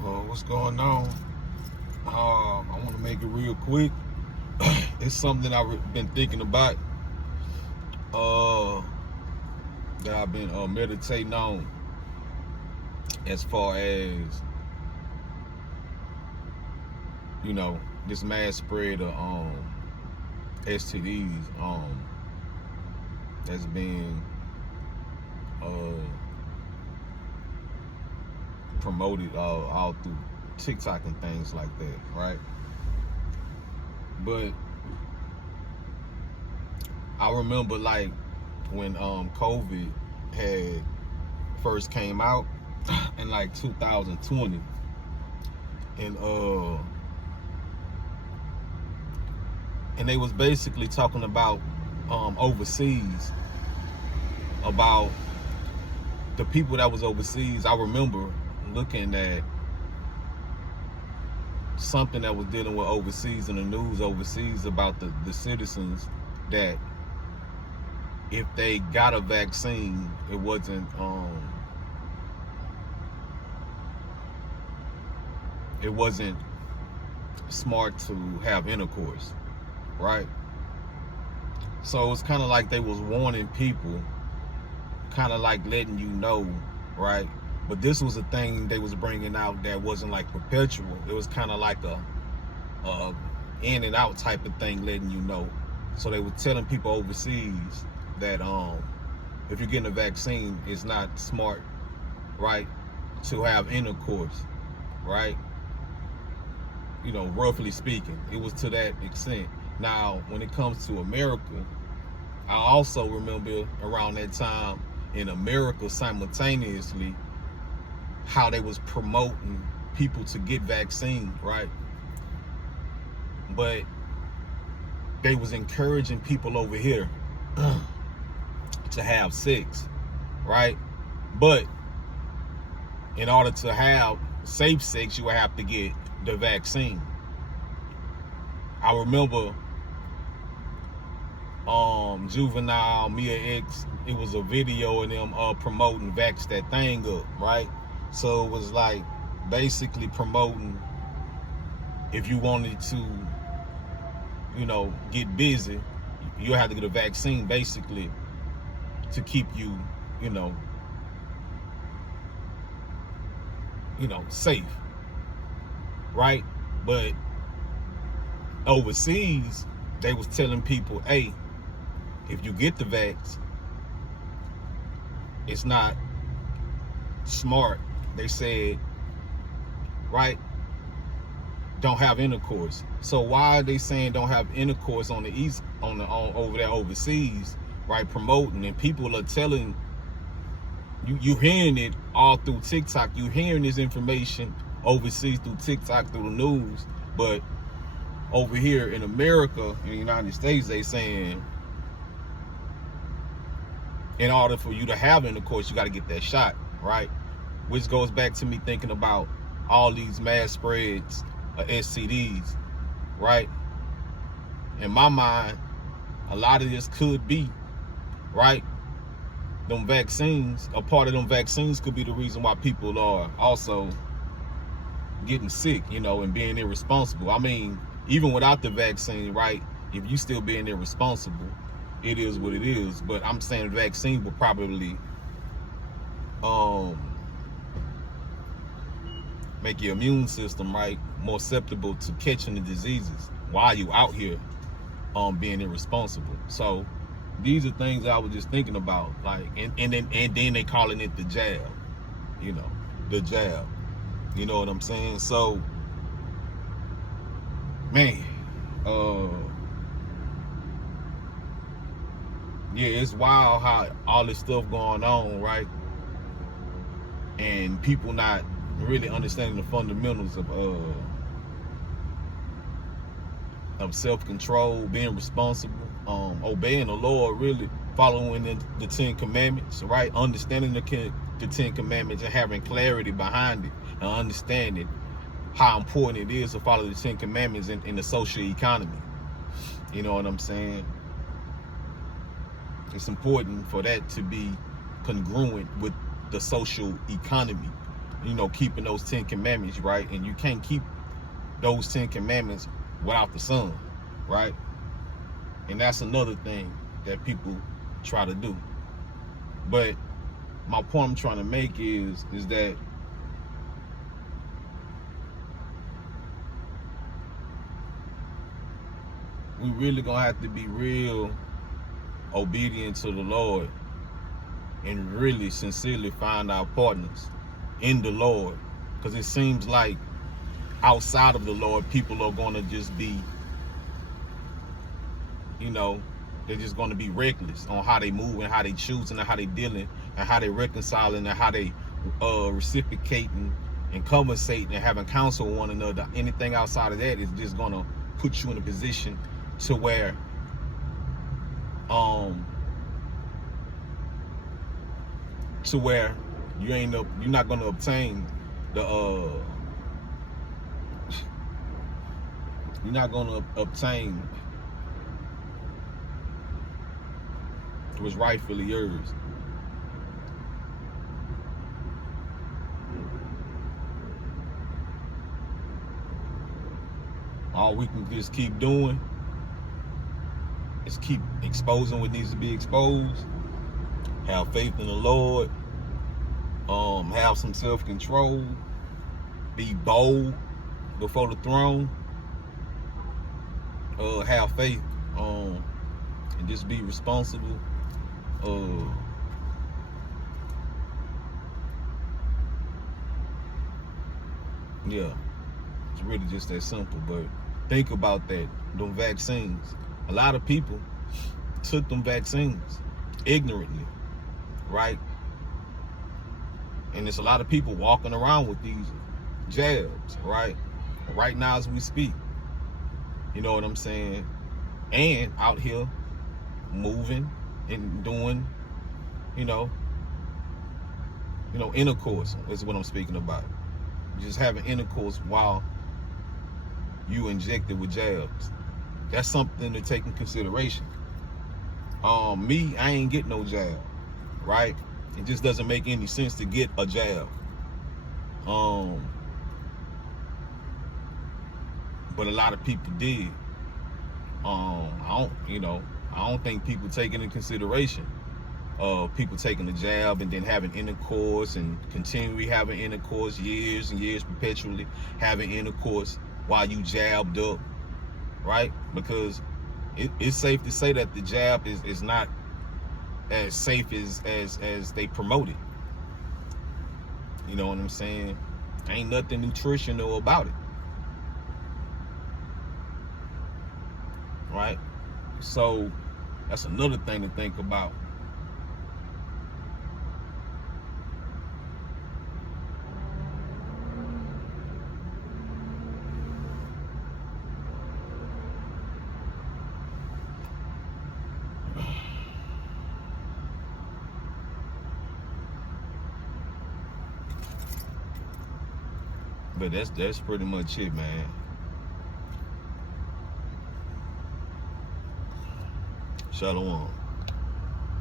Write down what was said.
What's going on? I want to make it real quick. It's something that I've been thinking about, uh, that I've been meditating on, as far as this mass spread of STDs that's been uh, promoted all through TikTok and things like that, right? But I remember, like, when COVID had first came out in like 2020, and they was basically talking about overseas, about the people that was overseas. I remember looking at something that was dealing with overseas in the news overseas about the citizens that if they got a vaccine, it wasn't smart to have intercourse, right? So it's kind of like they was warning people, kind of like letting you know, right? But this was a thing they was bringing out that wasn't like perpetual. It was kind of like a in and out type of thing, letting you know. So they were telling people overseas that if you're getting a vaccine, it's not smart, right, to have intercourse, right? Roughly speaking, it was to that extent. Now, when it comes to America, I also remember around that time in America simultaneously how they was promoting people to get vaccines, right? But they was encouraging people over here to have sex, right? But in order to have safe sex, you would have to get the vaccine. I remember Juvenile, Mia X, it was a video of them promoting Vax That Thing Up, right? So it was like basically promoting, if you wanted to, get busy, you have to get a vaccine basically to keep you, safe, right? But overseas, they was telling people, hey, if you get the vax, it's not smart. They said, right, don't have intercourse. So why are they saying don't have intercourse on the east, on over there overseas, right? Promoting, and people are telling you hearing it all through TikTok. You hearing this information overseas through TikTok, through the news, but over here in America, in the United States, they saying in order for you to have intercourse, you got to get that shot, right? Which goes back to me thinking about all these mass spreads of STDs, right? In my mind, a lot of this could be, right, them vaccines. A part of them vaccines could be the reason why people are also getting sick, and being irresponsible. I mean, even without the vaccine, right, if you still being irresponsible, it is what it is. But I'm saying the vaccine will probably make your immune system, right, more susceptible to catching the diseases while you out here being irresponsible. So these are things I was just thinking about, like, and then they calling it the jab, the jab. You know what I'm saying? So, man, yeah, it's wild how all this stuff going on, right? And people not really understanding the fundamentals of self-control, being responsible, obeying the Lord, really following the Ten Commandments, right? Understanding the Ten Commandments and having clarity behind it, and understanding how important it is to follow the Ten Commandments in the social economy. You know what I'm saying? It's important for that to be congruent with the social economy, keeping those 10 commandments, right? And you can't keep those 10 commandments without the Son, right? And that's another thing that people try to do. But my point I'm trying to make is that we really gonna have to be real obedient to the Lord and really sincerely find our partners in the Lord, because it seems like outside of the Lord, people are gonna just be, they're just gonna be reckless on how they move and how they choose and how they dealing and how they reconciling and how they reciprocating and conversating and having counsel with one another. Anything outside of that is just gonna put you in a position to where you're not gonna obtain the you're not gonna obtain what's rightfully yours. All we can just keep doing is keep exposing what needs to be exposed, have faith in the Lord, have some self-control, be bold before the throne, have faith, and just be responsible. Yeah, it's really just that simple. But think about that, them vaccines. A lot of people took them vaccines ignorantly, right? And there's a lot of people walking around with these jabs, right? Right now as we speak. You know what I'm saying? And out here moving and doing, intercourse is what I'm speaking about. Just having intercourse while you injected with jabs. That's something to take in consideration. Me, I ain't get no jab, right? It just doesn't make any sense to get a jab. But a lot of people did. I don't think people take into consideration people taking the jab and then having intercourse and continually having intercourse years and years, perpetually having intercourse while you jabbed up, right? Because it's safe to say that the jab is not as safe as they promote it. You know what I'm saying? Ain't nothing nutritional about it, right? So that's another thing to think about. But that's pretty much it, man. Shalom.